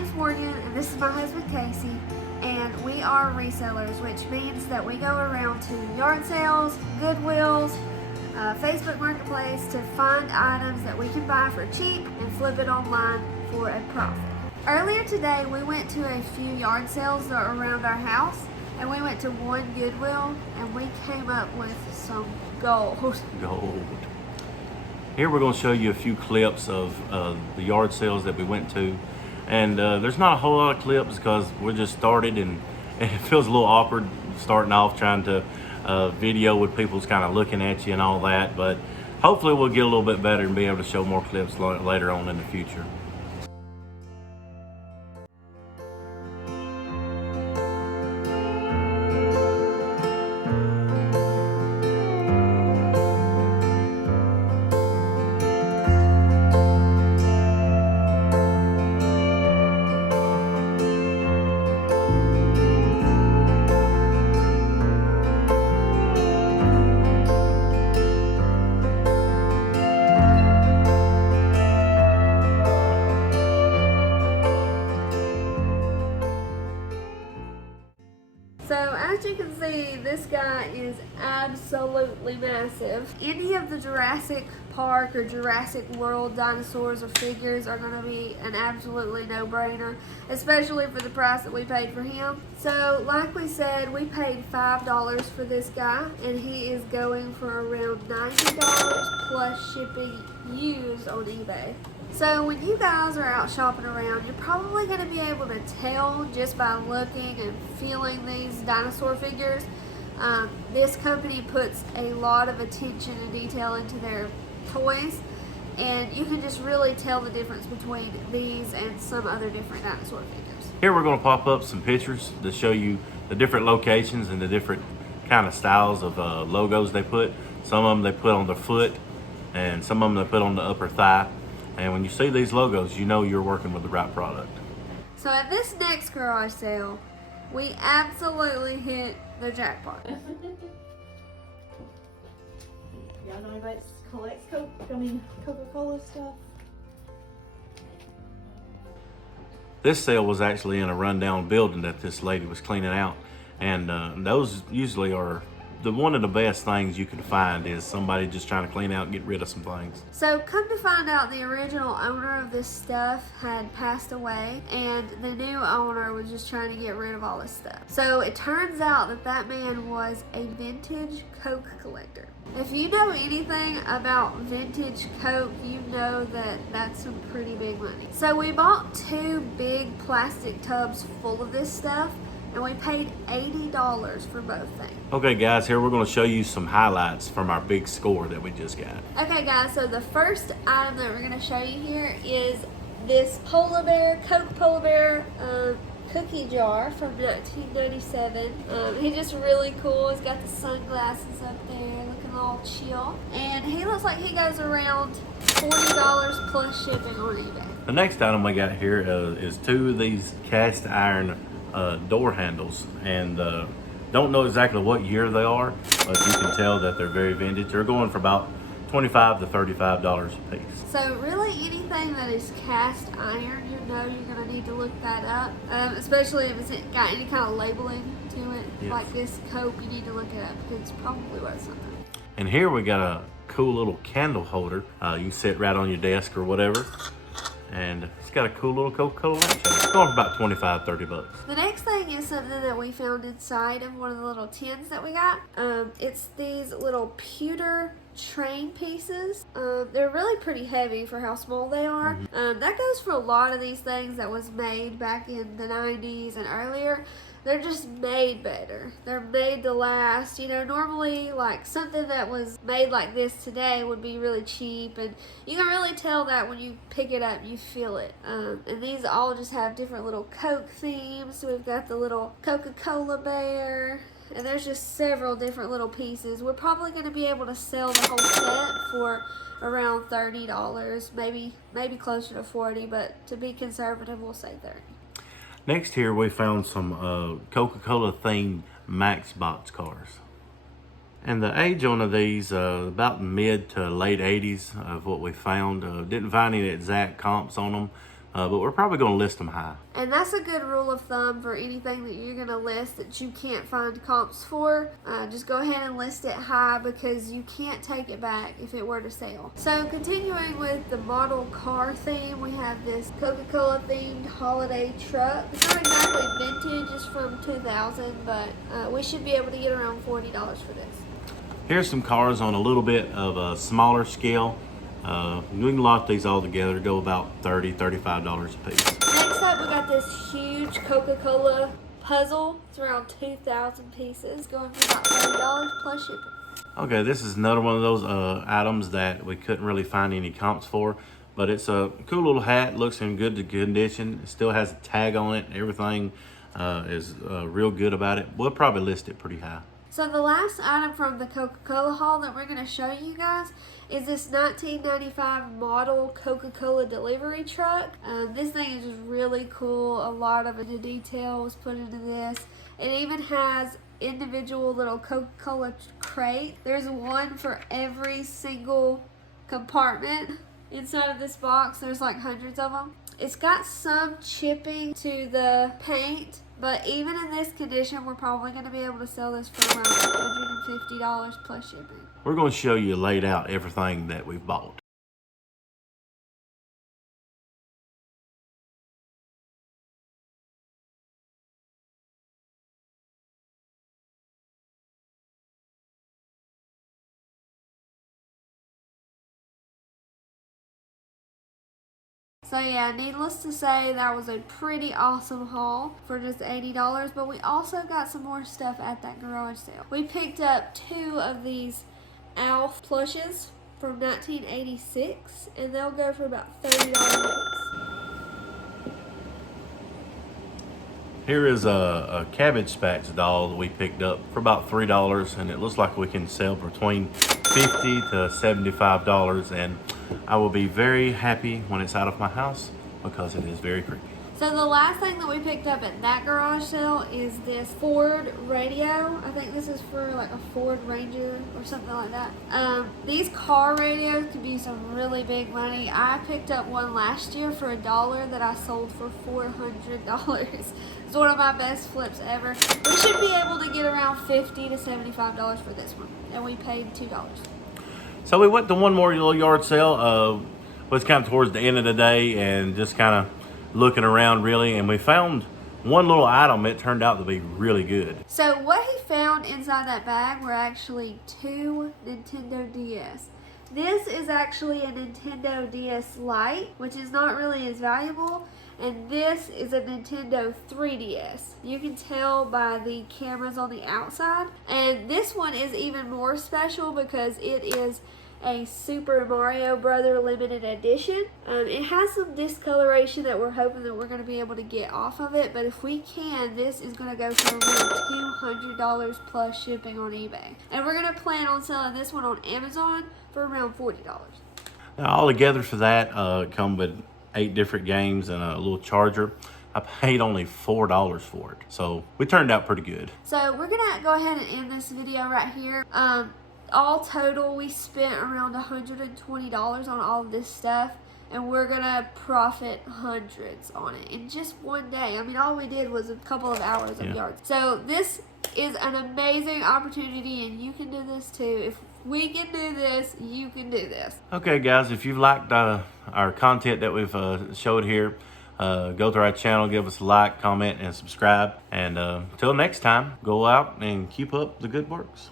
name's Morgan, and this is my husband Casey, and we are resellers, which means that we go around to yard sales, Goodwills, Facebook Marketplace to find items that we can buy for cheap and flip it online for a profit. Earlier today, we went to a few yard sales that are around our house, and we went to one Goodwill, and we came up with some gold. Gold. Here we're going to show you a few clips of the yard sales that we went to. And there's not a whole lot of clips because we just started and it feels a little awkward starting off trying to video with people's kind of looking at you and all that. But hopefully we'll get a little bit better and be able to show more clips later on in the future. So as you can see, this guy is absolutely massive. Any of the Jurassic Park or Jurassic World dinosaurs or figures are going to be an absolutely no-brainer, especially for the price that we paid for him. So like we said, we paid $5 for this guy, and he is going for around $90 plus shipping used on eBay. So when you guys are out shopping around, you're probably going to be able to tell just by looking and feeling these dinosaur figures. This company puts a lot of attention and detail into their toys, and you can just really tell the difference between these and some other different dinosaur figures. Here we're going to pop up some pictures to show you the different locations and the different kind of styles of logos they put. Some of them they put on the foot, and some of them they put on the upper thigh. And when you see these logos, you know you're working with the right product. So at this next garage sale, we absolutely hit the jackpot. Y'all know anybody that collects Coca-Cola stuff? This sale was actually in a rundown building that this lady was cleaning out. And those usually are one of the best things you can find is somebody just trying to clean out and get rid of some things. So come to find out, the original owner of this stuff had passed away, and the new owner was just trying to get rid of all this stuff. So it turns out that that man was a vintage Coke collector. If you know anything about vintage Coke, you know that that's some pretty big money. So we bought 2 big plastic tubs full of this stuff, and we paid $80 for both things. Okay guys, here we're going to show you some highlights from our big score that we just got. Okay guys, so the first item that we're going to show you here is this polar bear, Coke polar bear cookie jar from 1997. He's just really cool. He's got the sunglasses up there, looking all chill. And he looks like he goes around $40 plus shipping on eBay. The next item we got here is 2 of these cast iron door handles, and don't know exactly what year they are, but you can tell that they're very vintage. They're going for about $25 to $35 a piece. So really anything that is cast iron, you know you're going to need to look that up, especially if it's got any kind of labeling to it. Yes. Like this Coke, you need to look it up because it's probably worth something. And here we got a cool little candle holder. You can sit right on your desk or whatever. And it's got a cool little Coca-Cola lampshade. It's going for about 25, 30 bucks. The next thing is something that we found inside of one of the little tins that we got. It's these little pewter train pieces. They're really pretty heavy for how small they are. That goes for a lot of these things that was made back in the 90s and earlier. They're just made better. They're made to last. You know, normally like something that was made like this today would be really cheap, and you can really tell that when you pick it up, you feel it. And these all just have different little Coke themes. So we've got the little Coca-Cola bear, and there's just several different little pieces. We're probably going to be able to sell the whole set for around $30, maybe closer to $40, but to be conservative, we'll say $30. Next here we found some Coca-Cola themed Max box cars. And the age on these, about mid to late 80s of what we found. Didn't find any exact comps on them, but we're probably going to list them high. And that's a good rule of thumb for anything that you're going to list that you can't find comps for. Just go ahead and list it high because you can't take it back if it were to sell. So continuing with the model car theme, we have this Coca-Cola themed holiday truck. It's not exactly vintage, it's from 2000, but we should be able to get around $40 for this. Here's some cars on a little bit of a smaller scale. We can lot these all together, go about $30, $35 a piece. Next up, we got this huge Coca-Cola puzzle. It's around 2,000 pieces, going for about $30 plus shipping. Okay, this is another one of those items that we couldn't really find any comps for, but it's a cool little hat, looks in good condition. It still has a tag on it. Everything is real good about it. We'll probably list it pretty high. So the last item from the Coca-Cola haul that we're going to show you guys is this 1995 model Coca-Cola delivery truck. This thing is just really cool. A lot of the detail was put into this. It even has individual little Coca-Cola crate. There's one for every single compartment inside of this box. There's like hundreds of them. It's got some chipping to the paint, but even in this condition, we're probably going to be able to sell this for around $150 plus shipping. We're going to show you laid out everything that we've bought. So yeah, needless to say, that was a pretty awesome haul for just $80, but we also got some more stuff at that garage sale. We picked up 2 of these Alf plushes from 1986, and they'll go for about $30 each. Here is a Cabbage Patch doll that we picked up for about $3, and it looks like we can sell between $50 to $75, and I will be very happy when it's out of my house because it is very creepy. So the last thing that we picked up at that garage sale is this Ford radio. I think this is for like a Ford Ranger or something like that. These car radios could be some really big money. I picked up one last year for $1 that I sold for $400. It's one of my best flips ever. We should be able to get around $50 to $75 for this one, and we paid $2. So we went to one more little yard sale. It was kind of towards the end of the day and just kind of looking around really, and we found one little item. It turned out to be really good. So what he found inside that bag were actually 2 Nintendo DS. This is actually a Nintendo DS Lite, which is not really as valuable, and this is a Nintendo 3DS. You can tell by the cameras on the outside, and this one is even more special because it is a Super Mario Brother limited edition. It has some discoloration that we're hoping that we're going to be able to get off of it, but if we can, this is going to go for around $200 plus shipping on eBay. And we're going to plan on selling this one on Amazon for around $40. Now, all together for that, come with 8 different games and a little charger. I paid only $4 for it, so we turned out pretty good. So we're going to go ahead and end this video right here. All total, we spent around $120 on all of this stuff, and we're gonna profit hundreds on it in just one day. I mean, all we did was a couple of hours of yards. So this is an amazing opportunity, and you can do this too. If we can do this, you can do this. Okay, guys, if you've liked our content that we've showed here, go to our channel, give us a like, comment, and subscribe. And until next time, go out and keep up the good works.